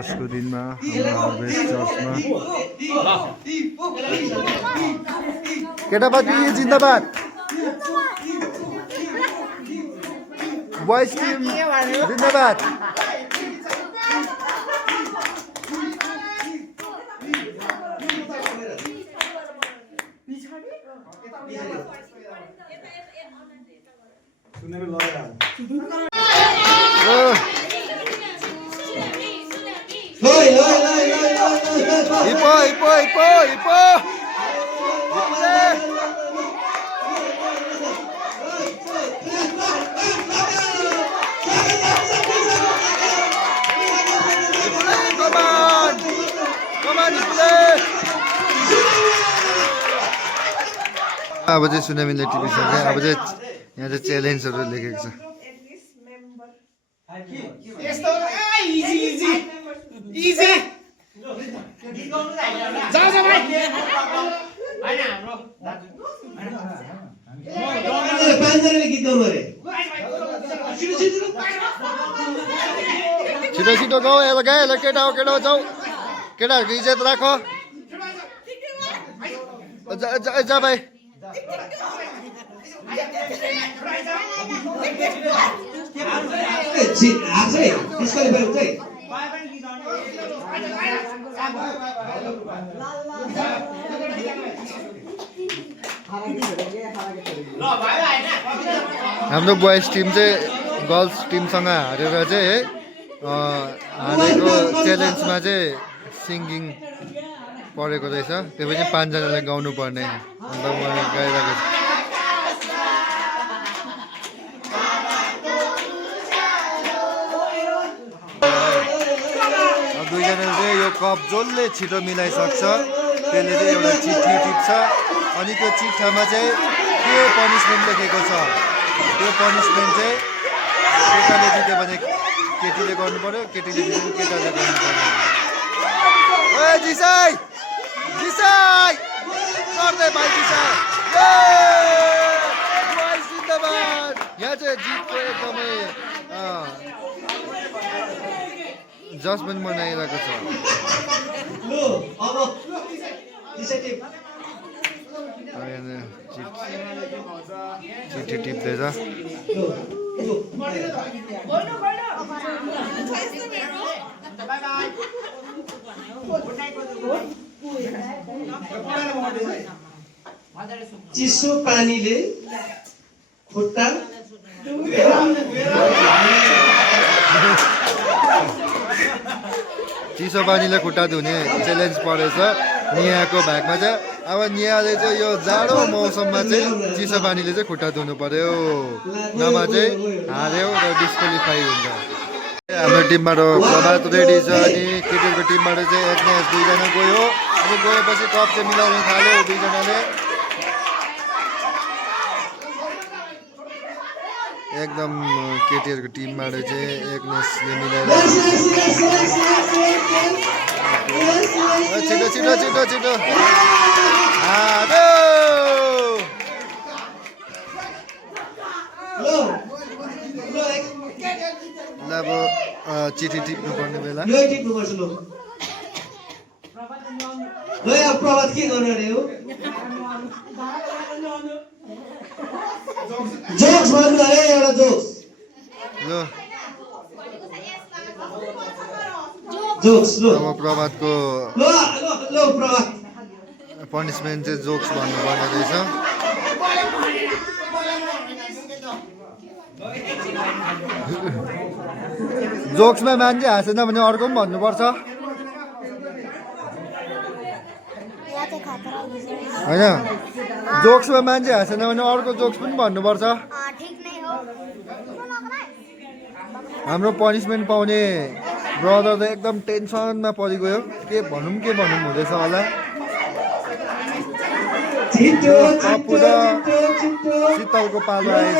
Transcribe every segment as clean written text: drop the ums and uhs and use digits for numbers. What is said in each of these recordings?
चर्चको दिनमा हाम्रो हार्भेस्ट चर्चमा केटापाती जिन्दाबाद boys team Zindabad Ipo, Ipo, Ipo, Ipo. Come on, Ipo. अब चाहिँ सुनामीले टिपिसक्यो अब चाहिँ यहाँ चाहिँ च्यालेन्जहरू लेखेको छ छिटो छिटो गाउँ यसलाई गाए यसलाई केटा हो जाऊ केटाहरूको इज्जत राख जा भाइ हाम्रो बोइज टिम चाहिँ गर्ल्स टिमसँग हारेर चाहिँ है हारेको च्यालेन्जमा चाहिँ सिङ्गिङ परेको रहेछ त्यो पनि 5 जनालाई गाउनु पर्ने अन्त मैले गाइरहेको छु दुईजनाले चाहिँ यो कप जसले छिटो मिलाइसक्छ त्यसले चाहिँ एउटा चिठी टिप्छ अनि त्यो चिठामा चाहिँ के पनिसमेन्ट लेखेको छ त्यो पनिसमेन्ट चाहिँ केटाले जित्यो भने केटीले गर्नु पर्यो केटीले जित्यो भने केटाले गर्नु पर्यो ओ जिसाई जिसाई गर्दै भाइ जिसाई बोइज जिन्दाबाद यहाँ चाहिँ जितको एकदमै जजमेन्ट बनाइरहेको छ चिठी टिप्दैछ चिसो पानीले खुट्टा चिसो पानीले खुट्टा धुने च्यालेन्ज परेछ नियाको भागमा चाहिँ अब नियाले चाहिँ यो जाडो मौसममा चाहिँ चिसो पानीले चाहिँ खुट्टा धुनु पर्यो नभए चाहिँ हार्यो र डिस्क्वालिफाई हुन्छ हाम्रो टिमबाट प्रभात रेडी छ अनि केटीहरूको टिमबाट चाहिँ एकनेस दुईजना गयो अनि गएपछि कप चाहिँ मिलाउन थाल्यो दुईजनाले एकदम केटीहरूको टिमबाट चाहिँ एकनेसले मिलाएर छिटो छिटो छिटो छिटो अब चिठी टिप्नु पर्ने बेला प्रभात के गर्नु अरे हो जोक्स भन्नु अरे एउटा जोक्स ल अब प्रभातको पनिसमेन्ट चाहिँ जोक्स भन्नुपर्ने रहेछ जोक्समा मान्छे हाँसेन भने अर्को पनि भन्नुपर्छ होइन जोक्समा मान्छे हाँसेन भने अर्को जोक्स पनि भन्नुपर्छ हाम्रो पनिसमेन्ट पाउने ब्रदर त एकदम टेन्सनमा परिगयो के भनौँ हुँदैछ होला शीतलको पालो आएछ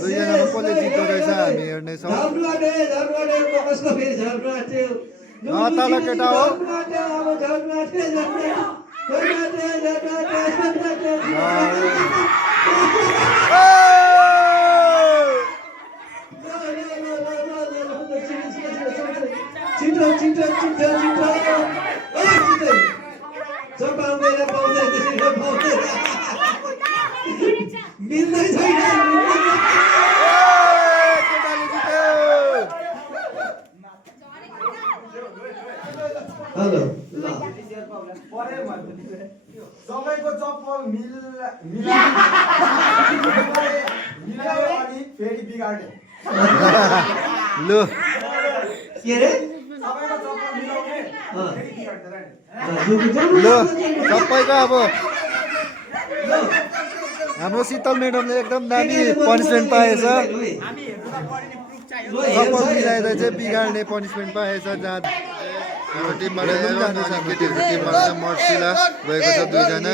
दुईजनामा कसले जित्दो रहेछ हामी हेर्नेछौँ तल केटा हो छिटो छिटो छिटो छिटो छिटो ओ छिटो सब पाउँदैन पाउँदैन छिटो पाउँदैन मिल्दै छैन केटाले जित्यो हेलो ल सबैको चप्पल मिलायो अनि फेरि बिगाड्यो लु के रे सबैको चप्पल मिलाउने फेरि बिगाड्दैन लु सबैको अब हाम्रो शीतल म्याडमले एकदम दामी पनिसमेन्ट पाएछ चप्पल मिलाएर चाहिँ बिगार्ने पनिसमेन्ट पाएछ जहाँ हाम्रो टिमबाट एरोन अनि केटीहरूको टिमबाट चाहिँ मर्सिला गएको छ दुईजना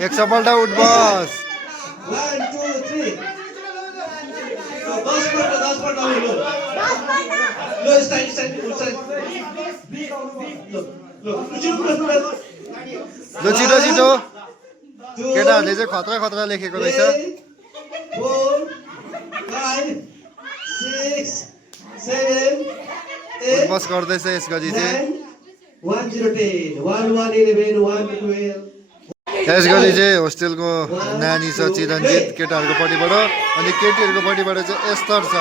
एक सपल्ट उठ बस 1 2 3 10 पल्ट लो स्टाइल ल छिटो छिटो केटाहरूले चाहिँ खतरा खतरा लेखेको रहेछ 4 5 6 7 8 बस गर्दैछ यसगरी चाहिँ 1 0 10 1 1 11 1 12 यसगरी चाहिँ होस्टेलको नानी छ चिरञ्जित केटाहरूको पट्टिबाट अनि केटीहरूको पट्टिबाट चाहिँ एस्तर छ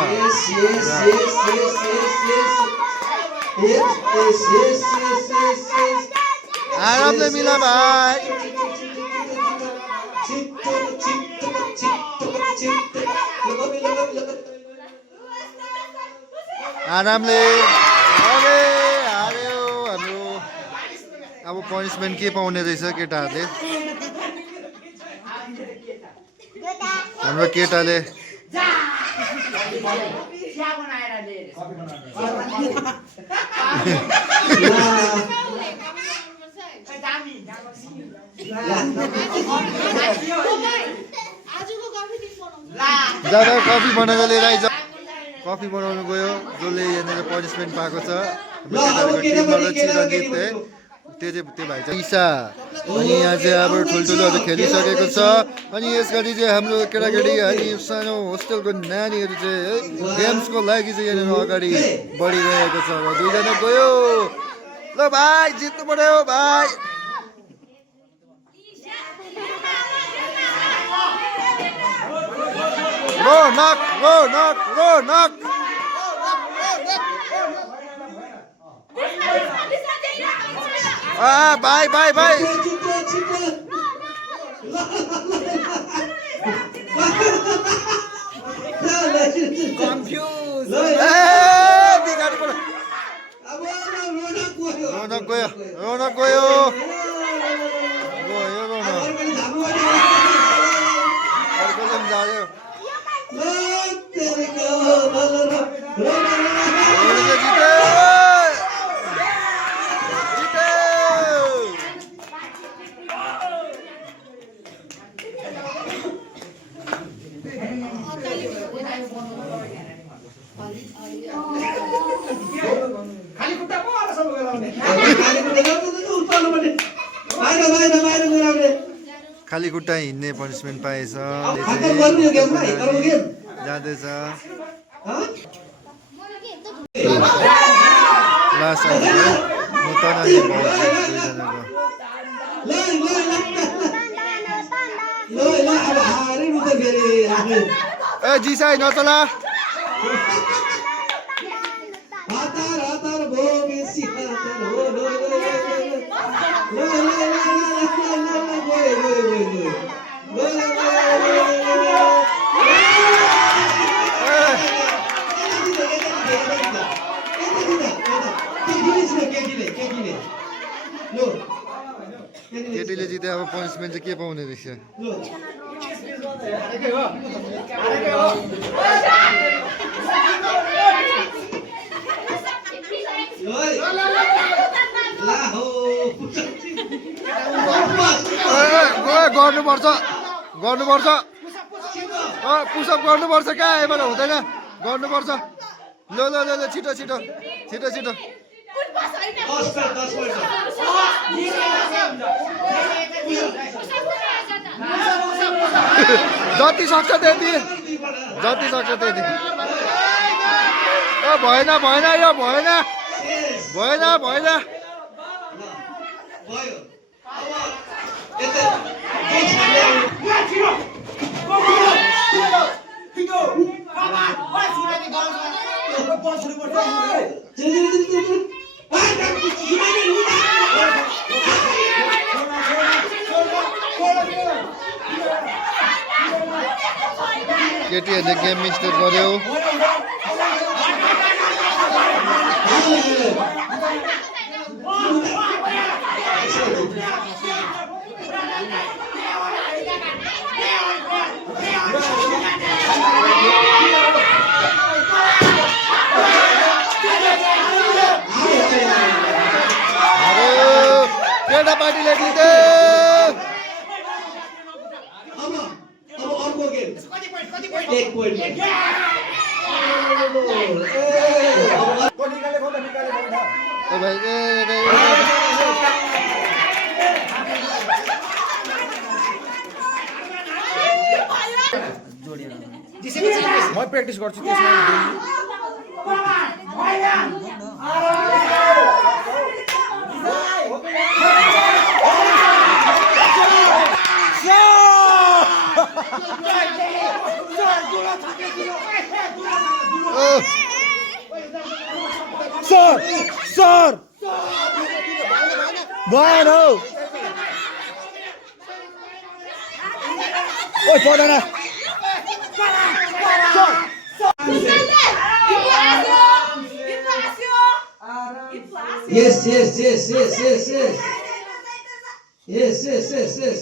आरामले मिला भाइ आरामले अरे हार्यो हाम्रो अब पनिसमेन्ट के पाउने रहेछ केटाहरूले हाम्रो केटाले जाँदा कफी बनाएर लिएर आइज कफी बनाउनु गयो जसले यहाँनिर पनिसमेन्ट पाएको छ हाम्रो केटाहरूको टिमबाट चिरञ्जित त्यो भाइ चाहिँ ईसा अनि यहाँ चाहिँ अब ठुल्ठुलोहरू खेलिसकेको छ अनि यसगरी चाहिँ हाम्रो केटाकेटी अनि सानो होस्टेलको नानीहरू चाहिँ है गेम्सको लागि चाहिँ यहाँनिर अगाडि बढिरहेको छ र दुईजना गयो ल भाइ जित्नु पर्यो भाइ रोनक रोनक रोनक भाइ भाइ भाइ रोनक गयो रोनक गयो गयो रोनक अर्कोले पनि जायो खाली खुट्टा हिँड्ने पनिसमेन्ट पाएछ जाँदैछ लास्ट नूतन अनि दुईजनाको ए जिसाई नचला केटीले जिते अब पनिसमेन्ट चाहिँ के पाउने रहेछ गर्नुपर्छ गर्नुपर्छ पुसअप गर्नुपर्छ क्या यबाट हुँदैन गर्नुपर्छ ल ल ल ल छिटो छिटो छिटो छिटो जति सक्छ त्यति जति सक्छ त्यति भएन भएन यो भएन भएन भएन केटीहरूले गेम मिस्टेक गर्यो केटा पार्टीले जिते एक पोइन्ट म प्र्याक्टिस गर्छु त्यसमा सर सर भएन हौ ओइ पर्दैन Yes, yes, yes, yes, yes, yes. Yes, yes, yes, yes.